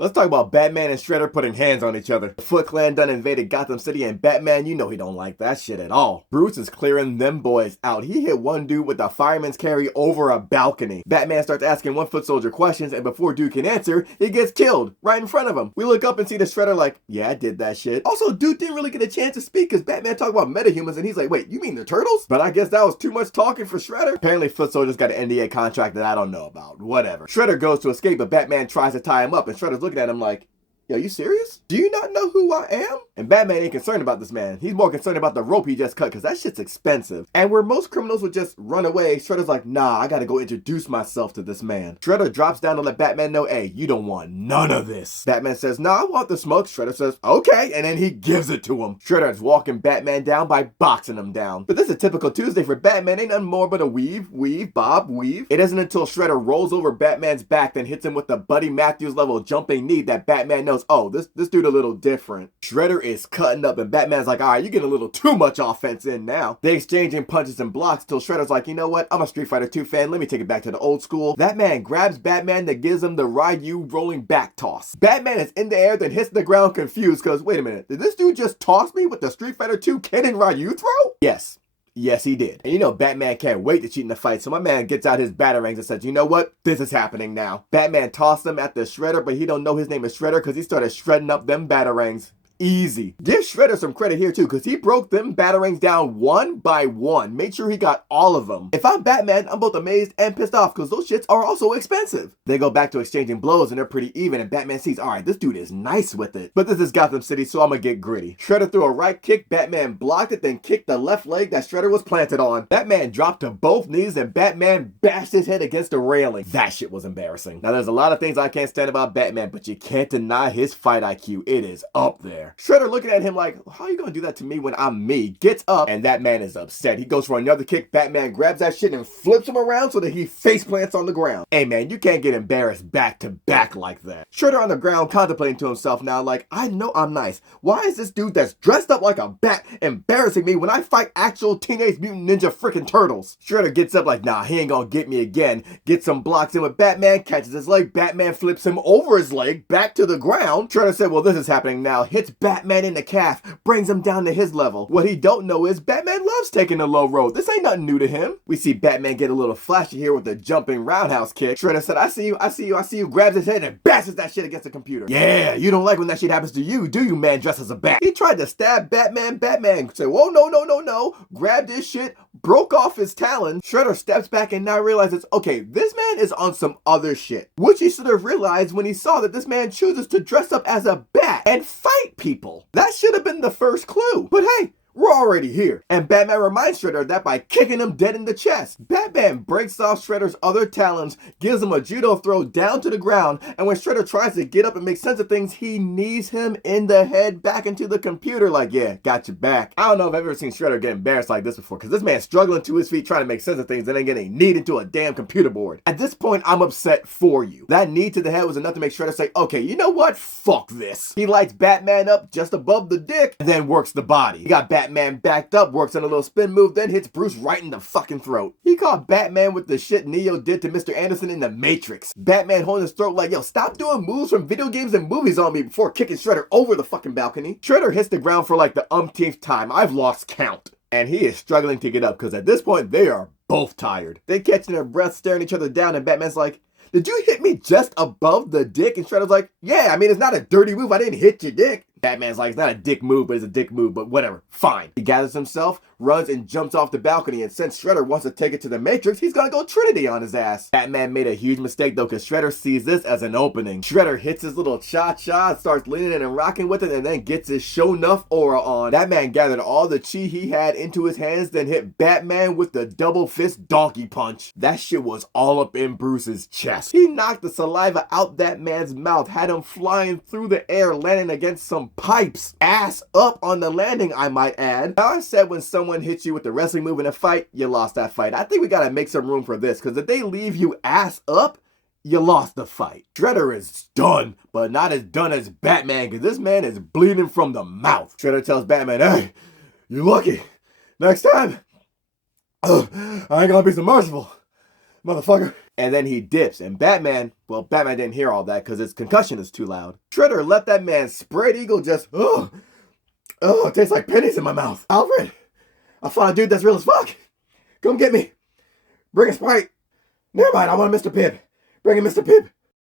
Let's talk about Batman and Shredder putting hands on each other. The Foot Clan done invaded Gotham City, and Batman, you know he don't like that shit at all. Bruce is clearing them boys out. He hit one dude with a fireman's carry over a balcony. Batman starts asking one foot soldier questions, and before dude can answer, he gets killed right in front of him. We look up and see the Shredder like, yeah, I did that shit. Also, dude didn't really get a chance to speak because Batman talked about metahumans, and he's like, wait, you mean the turtles? But I guess that was too much talking for Shredder. Apparently, foot soldier's got an NDA contract that I don't know about. Whatever. Shredder goes to escape, but Batman tries to tie him up, and Shredder's looking at him like, yo, you serious? Do you not know who I am? And Batman ain't concerned about this man. He's more concerned about the rope he just cut because that shit's expensive. And where most criminals would just run away, Shredder's like, nah, I gotta go introduce myself to this man. Shredder drops down to let Batman know, hey, you don't want none of this. Batman says, nah, I want the smoke. Shredder says, okay, and then he gives it to him. Shredder is walking Batman down by boxing him down. But this is a typical Tuesday for Batman. Ain't nothing more but a weave, bob, weave. It isn't until Shredder rolls over Batman's back, then hits him with the Buddy Matthews level jumping knee that Batman knows, oh, this dude a little different. Shredder is cutting up and Batman's like, all right, you're getting a little too much offense in now. They exchanging punches and blocks till Shredder's like, you know what? I'm a Street Fighter 2 fan. Let me take it back to the old school. That man grabs Batman that gives him the Ryu rolling back toss. Batman is in the air, then hits the ground confused because, wait a minute, did this dude just toss me with the Street Fighter 2 Ken and Ryu throw? Yes. Yes, he did. And you know Batman can't wait to cheat in the fight, so my man gets out his batarangs and says, you know what? This is happening now. Batman tossed him at the Shredder, but he don't know his name is Shredder because he started shredding up them batarangs. Easy. Give Shredder some credit here too, because he broke them batarangs down one by one. Made sure he got all of them. If I'm Batman, I'm both amazed and pissed off because those shits are also expensive. They go back to exchanging blows and they're pretty even, and Batman sees, alright, this dude is nice with it. But this is Gotham City, so I'm gonna get gritty. Shredder threw a right kick, Batman blocked it, then kicked the left leg that Shredder was planted on. Batman dropped to both knees and Batman bashed his head against the railing. That shit was embarrassing. Now there's a lot of things I can't stand about Batman, but you can't deny his fight IQ. It is up there. Shredder looking at him like, how are you gonna do that to me when I'm me? Gets up, and that man is upset. He goes for another kick. Batman grabs that shit and flips him around so that he face plants on the ground. Hey man, you can't get embarrassed back to back like that. Shredder on the ground contemplating to himself now like, I know I'm nice. Why is this dude that's dressed up like a bat embarrassing me when I fight actual Teenage Mutant Ninja freaking turtles? Shredder gets up like, nah, he ain't gonna get me again. Gets some blocks in with Batman, catches his leg. Batman flips him over his leg back to the ground. Shredder said, well, this is happening now. Hits Batman in the calf, brings him down to his level. What he don't know is Batman loves taking the low road. This ain't nothing new to him. We see Batman get a little flashy here with the jumping roundhouse kick. Shredder said, I see you, grabs his head and bashes that shit against the computer. Yeah, you don't like when that shit happens to you, do you, man dressed as a bat? He tried to stab Batman. Batman said, whoa, no. Grabbed his shit, broke off his talon. Shredder steps back and now realizes, okay, this man is on some other shit. Which he should have realized when he saw that this man chooses to dress up as a bat and fight people. That should have been the first clue. But hey, we're already here. And Batman reminds Shredder that by kicking him dead in the chest. Batman breaks off Shredder's other talons, gives him a judo throw down to the ground, and when Shredder tries to get up and make sense of things, he knees him in the head back into the computer like, yeah, got your back. I don't know if I've ever seen Shredder get embarrassed like this before, because this man's struggling to his feet trying to make sense of things and then getting kneed into a damn computer board. At this point, I'm upset for you. That knee to the head was enough to make Shredder say, okay, you know what? Fuck this. He lights Batman up just above the dick and then works the body. He got Batman backed up, works on a little spin move, then hits Bruce right in the fucking throat. He caught Batman with the shit Neo did to Mr. Anderson in the Matrix. Batman holding his throat like, yo, stop doing moves from video games and movies on me before kicking Shredder over the fucking balcony. Shredder hits the ground for like the umpteenth time. I've lost count. And he is struggling to get up because at this point, they are both tired. They catching their breath, staring each other down, and Batman's like, did you hit me just above the dick? And Shredder's like, yeah, I mean, it's not a dirty move. I didn't hit your dick. Batman's like, it's not a dick move, but it's a dick move, but whatever, fine. He gathers himself, runs, and jumps off the balcony, and since Shredder wants to take it to the Matrix, he's gonna go Trinity on his ass. Batman made a huge mistake though, because Shredder sees this as an opening. Shredder hits his little cha-cha, starts leaning and rocking with it, and then gets his show enough aura on. That man gathered all the chi he had into his hands, then hit Batman with the double fist donkey punch. That shit was all up in Bruce's chest. He knocked the saliva out that man's mouth, had him flying through the air, landing against some pipes. Ass up on the landing, I might add. Now I said when someone hits you with the wrestling move in a fight, you lost that fight. I think we gotta make some room for this, because if they leave you ass up, you lost the fight. Shredder is done, but not as done as Batman, because this man is bleeding from the mouth. Shredder tells Batman, hey, you're lucky. Next time, I ain't gonna be so merciful, motherfucker. And then he dips, and Batman didn't hear all that because his concussion is too loud. Shredder let that man spread eagle just, it tastes like pennies in my mouth. Alfred, I found a dude that's real as fuck. Come get me. Bring a Sprite. Never mind, I want Mr. Pibb. Bring him Mr. Pibb.